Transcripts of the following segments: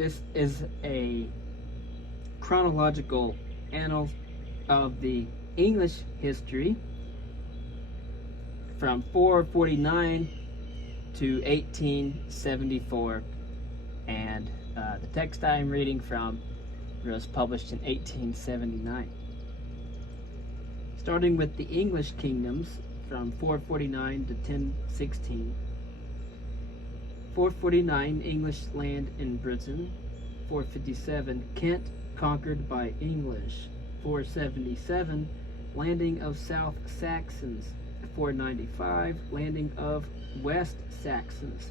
This is a chronological annals of the English history from 449 to 1874, and the text I am reading from was published in 1879. Starting with the English kingdoms from 449 to 1016. 449, English land in Britain. 457, Kent conquered by English. 477, landing of South Saxons. 495, landing of West Saxons.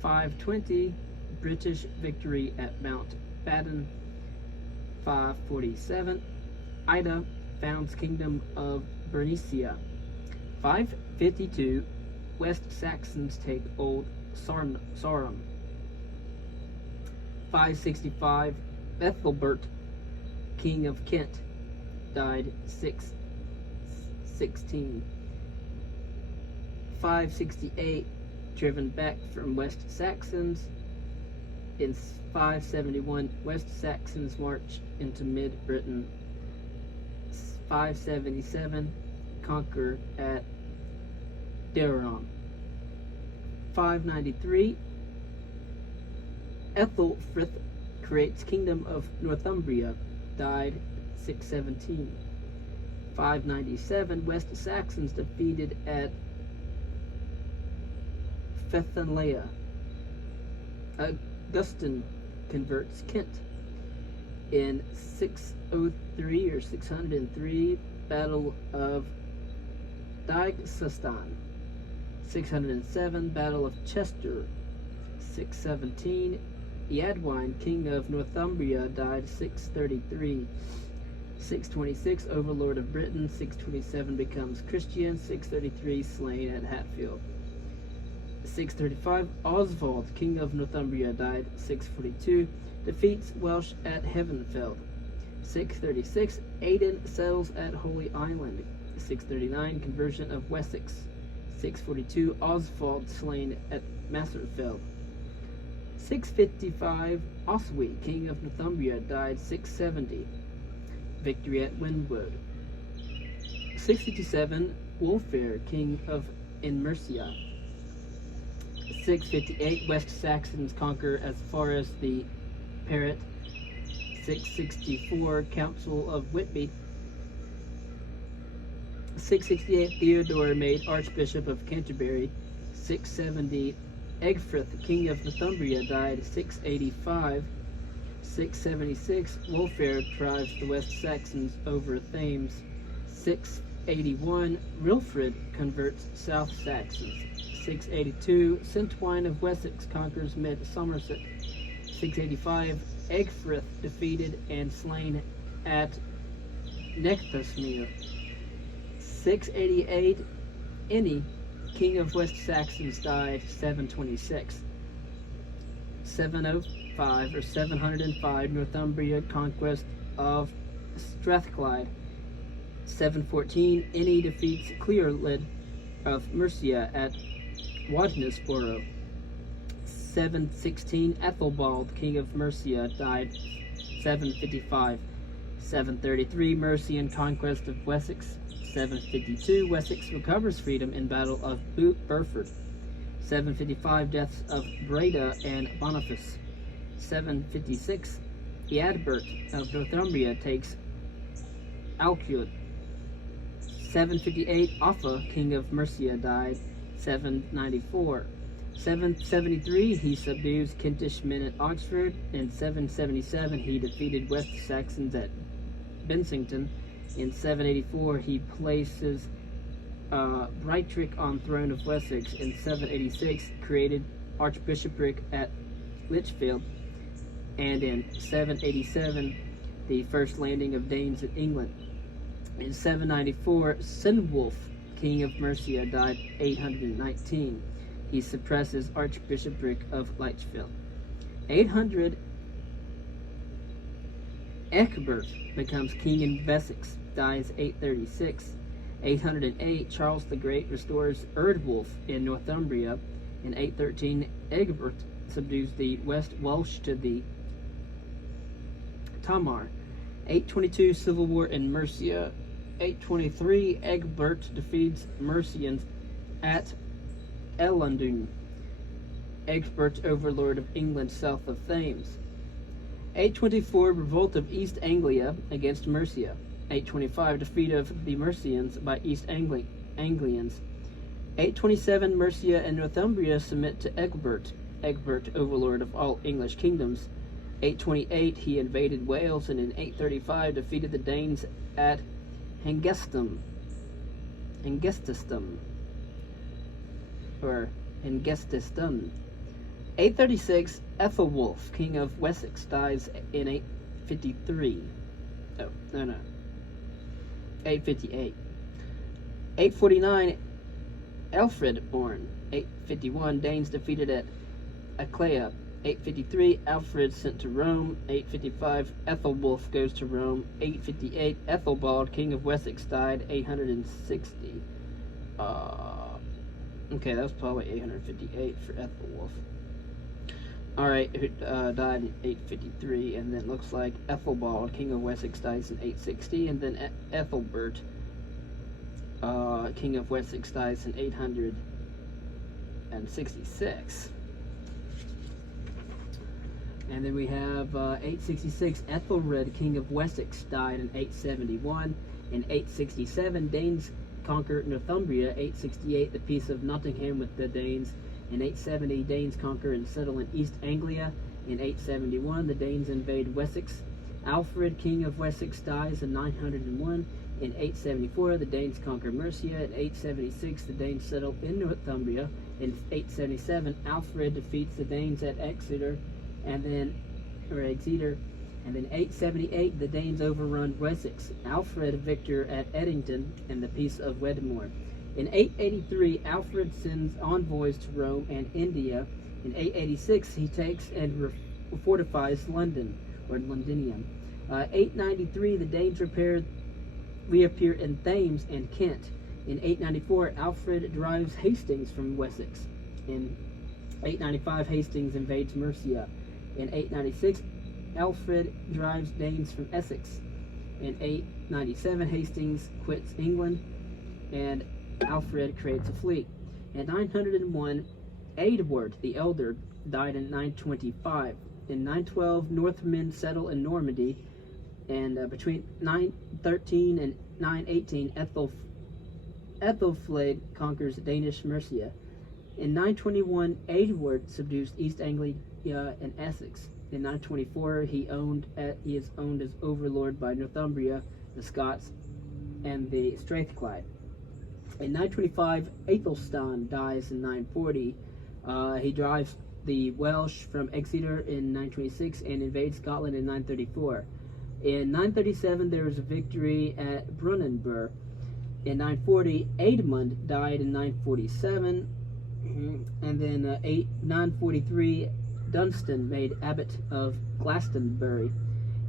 520, British victory at Mount Badon. 547, Ida founds Kingdom of Bernicia. 552, West Saxons take Old Sarum. 565, Ethelbert, King of Kent, died 616. 568, driven back from West Saxons. In 571, West Saxons march into mid-Britain. 577, conquer at Durham. 593, Ethelfrith creates Kingdom of Northumbria, died 617. 597, West Saxons defeated at Fethanlaia. Augustin converts Kent. In 603 or 603, Battle of Digestan. 607, Battle of Chester. 617, Eadwine, king of Northumbria, died 633. 626, Overlord of Britain. 627, becomes Christian. 633, slain at Hatfield. 635, Oswald, king of Northumbria, died 642. Defeats Welsh at Heavenfeld. 636, Aidan settles at Holy Island. 639, conversion of Wessex. 642, Oswald slain at Masserfeld. 655, Oswy, king of Northumbria, died 670. Victory at Winwood. 657, Wulfhere, king of Mercia. 658, West Saxons conquer as far as the Parrot. 664, Council of Whitby. 668, Theodore made Archbishop of Canterbury. 670, Egfrith, king of Northumbria, died 685. 676, Wulfhere drives the West Saxons over Thames. 681, Wilfrid converts South Saxons. 682, Centwine of Wessex conquers mid-Somerset. 685, Egfrith defeated and slain at Nectasmere. 688, Eni, king of West Saxons, died 726. 705, Northumbria conquest of Strathclyde. 714, Eni defeats Clearlid of Mercia at Wadnesborough. 716, Ethelbald, king of Mercia, died 755. 733, Mercian conquest of Wessex. 752, Wessex recovers freedom in Battle of Burford. 755, deaths of Breda and Boniface. 756, Eadbert of Northumbria takes Alcuin. 758, Offa, king of Mercia, died 794. 773, he subdues Kentish men at Oxford. In 777, he defeated West Saxons at Bensington. In 784, he places Breitrick on throne of Wessex. In 786, created archbishopric at Lichfield. And in 787, the first landing of Danes in England. In 794, Sinwulf, king of Mercia, died 819. He suppresses archbishopric of Lichfield. 800, Ecgbert becomes king in Wessex, dies 836. 808, Charles the Great restores Erdwulf in Northumbria. In 813, Egbert subdues the West Welsh to the Tamar. 822 civil war in Mercia. 823 Egbert defeats Mercians at Elundun. Egbert, overlord of England south of Thames. 824 revolt of East Anglia against Mercia. 825 defeat of the Mercians by East Anglians. 827 Mercia and Northumbria submit to Egbert. Egbert, overlord of all English kingdoms. 828 he invaded Wales, and in 835 defeated the Danes at Hengestum, or Hengestiston. 836 Ethelwulf, king of Wessex, dies in 853. 858. 849 Alfred born. 851 Danes defeated at Aclea. 853 Alfred sent to Rome. 855 Ethelwulf goes to Rome. 858 Ethelbald, king of Wessex, died 860. Okay, that was probably 858 for Ethelwulf. Alright, died in 853, and then it looks like Ethelbald, king of Wessex, dies in 860, and then Ethelbert, king of Wessex, dies in 866. And then we have 866 Ethelred, king of Wessex, died in 871. In 867, Danes conquer Northumbria. 868, the peace of Nottingham with the Danes. In 870, Danes conquer and settle in East Anglia. In 871, the Danes invade Wessex. Alfred, king of Wessex, dies in 901. In 874, the Danes conquer Mercia. In 876, the Danes settle in Northumbria. In 877, Alfred defeats the Danes at Exeter. And then 878, the Danes overrun Wessex. Alfred victor at Eddington and the peace of Wedmore. In 883, Alfred sends envoys to Rome and India. In 886, he takes and fortifies London, or Londinium. 893, the Danes reappear in Thames and Kent. In 894, Alfred drives Hastings from Wessex. In 895, Hastings invades Mercia. In 896, Alfred drives Danes from Essex. In 897, Hastings quits England, and Alfred creates a fleet. In 901, Eadward the Elder died in 925. In 912, Northmen settle in Normandy, and between 913 and 918, Ethelflaed conquers Danish Mercia. In 921, Eadward subdues East Anglia and Essex. In 924, he is owned as overlord by Northumbria, the Scots, and the Strathclyde. In 925, Aethelstan dies in 940. He drives the Welsh from Exeter in 926 and invades Scotland in 934. In 937, there was a victory at Brunanburh. In 940, Edmund died in 947. And then 943, Dunstan made abbot of Glastonbury.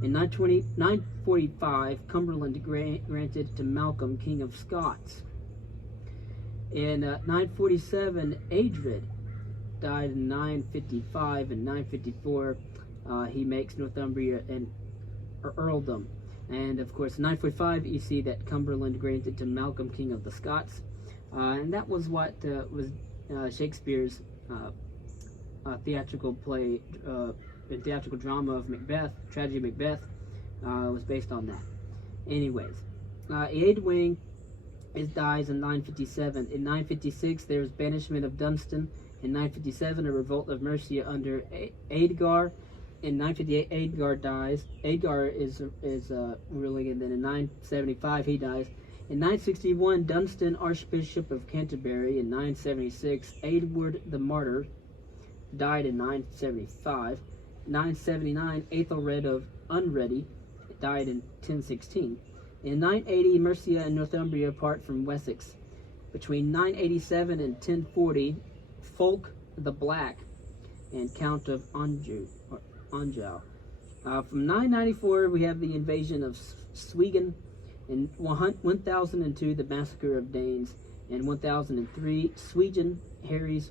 In 945, Cumberland granted to Malcolm, king of Scots. In 947, Adred died in 955. In 954, he makes Northumbria an earldom. And of course, in 945, you see that Cumberland granted to Malcolm, king of the Scots. And that was what was Shakespeare's theatrical play, theatrical drama of Macbeth, tragedy of Macbeth, was based on that. Anyways, Eadwing dies in 957. In 956, there was banishment of Dunstan. In 957, a revolt of Mercia under Eadgar. In 958, Eadgar dies. Eadgar is ruling, and then in 975, he dies. In 961, Dunstan, Archbishop of Canterbury. In 976, Edward the Martyr died in 975. 979, Aethelred of Unready died in 1016. In 980, Mercia and Northumbria part from Wessex. Between 987 and 1040, Fulk the Black and Count of Anjou. From 994, we have the invasion of Sweden. In 1002, the massacre of Danes. In 1003, Sweden harries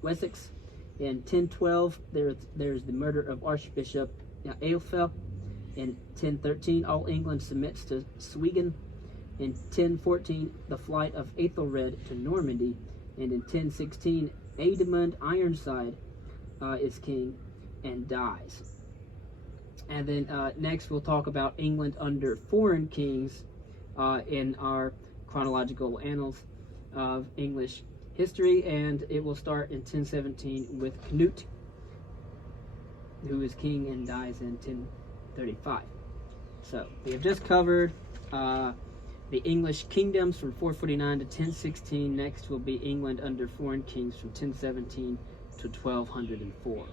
Wessex. In 1012, there's the murder of Archbishop Aelfel. In 1013, all England submits to Sweden. In 1014, the flight of Ethelred to Normandy. And in 1016, Edmund Ironside is king and dies. And then next we'll talk about England under foreign kings in our chronological annals of English history, and it will start in 1017 with Canute, who is king and dies in 1035. So we have just covered the English kingdoms from 449 to 1016. Next will be England under foreign kings from 1017 to 1204.